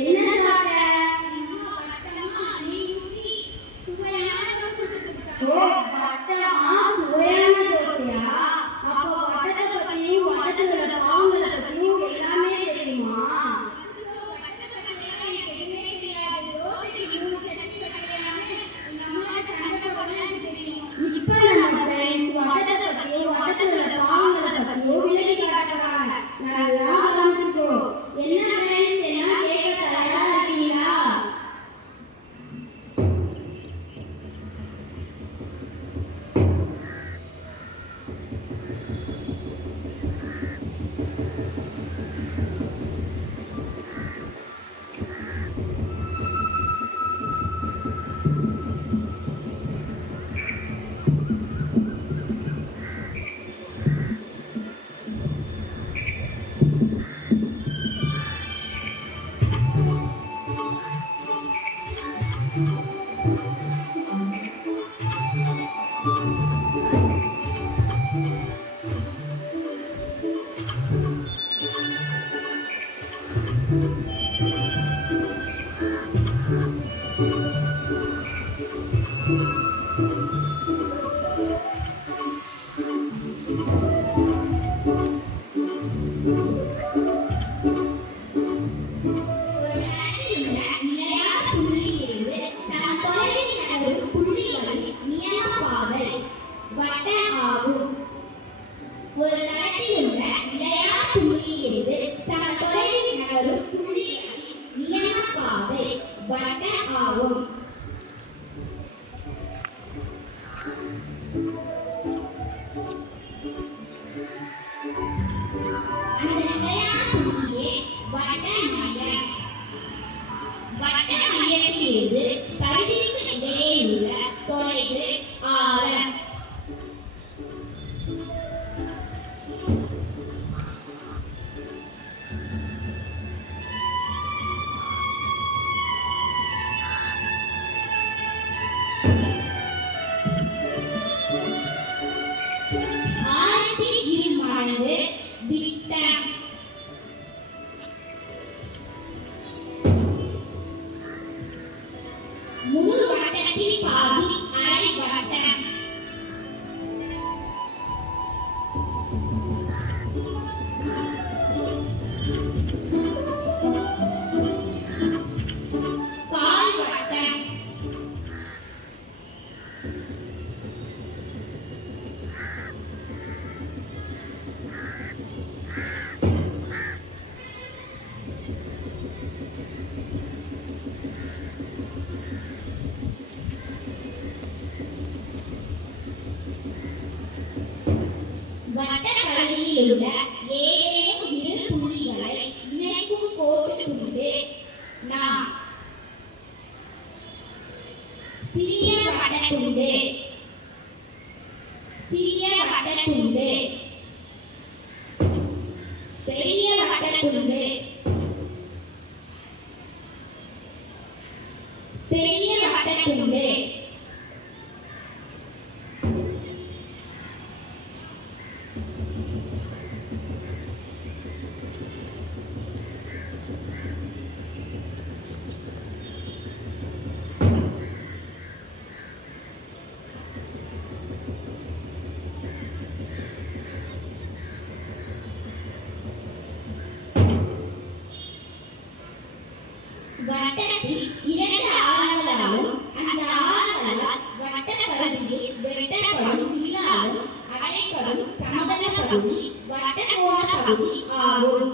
என்ன சாப்பிட? ஓ, வட்டமா சுவையான தோசையா? அப்போ வட்டத்தை பத்தியும் வட்டத்தில் உள்ள பாவங்களை பத்தியும் எல்லாமே தெரியுமா? இப்ப நம்ம ஃப்ரெண்ட்ஸ் வட்டத்தை பத்தியும் வட்டத்தில் உள்ள பாவங்களை பத்தியும் விளக்கி காட்டுறாங்க. நல்லா கவனிச்சுக்கோ. என்ன ஃப்ரெண்ட்ஸ், எல்லாம் கேட்க தயாரா இருக்கீங்களா? ஒரு தளத்தில் உள்ள நிலையான புள்ளியிலிருந்து சம தொலைவில் நகரும் புள்ளிகளின் நியம பாதை வட்ட ஆகும். அந்த நிலையான புள்ளியே வட்ட மையம். வட்ட மையத்திலிருந்து பகுதிக்கு இடையே உள்ள தொலைவு ஆரம். ஆரத்தின் இருமானது விட்டம். முழு வட்டத்தின் பாதி அரை வட்டம். கால் வட்டம். வட்ட பகுதியில் உள்ள ஏதேனும் இரு புள்ளிகளை இணைக்கும் கோட்டு துண்டு நாம் சிறிய வட்டத்துண்டு, சிறிய வட்டத்துண்டு, பெரிய வட்டத்துண்டு, பெரிய வட்டத்துண்டு. வட்டத்தில் இரண்டு ஆரங்களாலும் அந்த ஆரங்களால் வட்ட பகுதியில் வெட்டப்படும் இல்லாலும் அடைப்படும் சமதள பகுதி வட்டக்கோண பகுதி ஆகும்.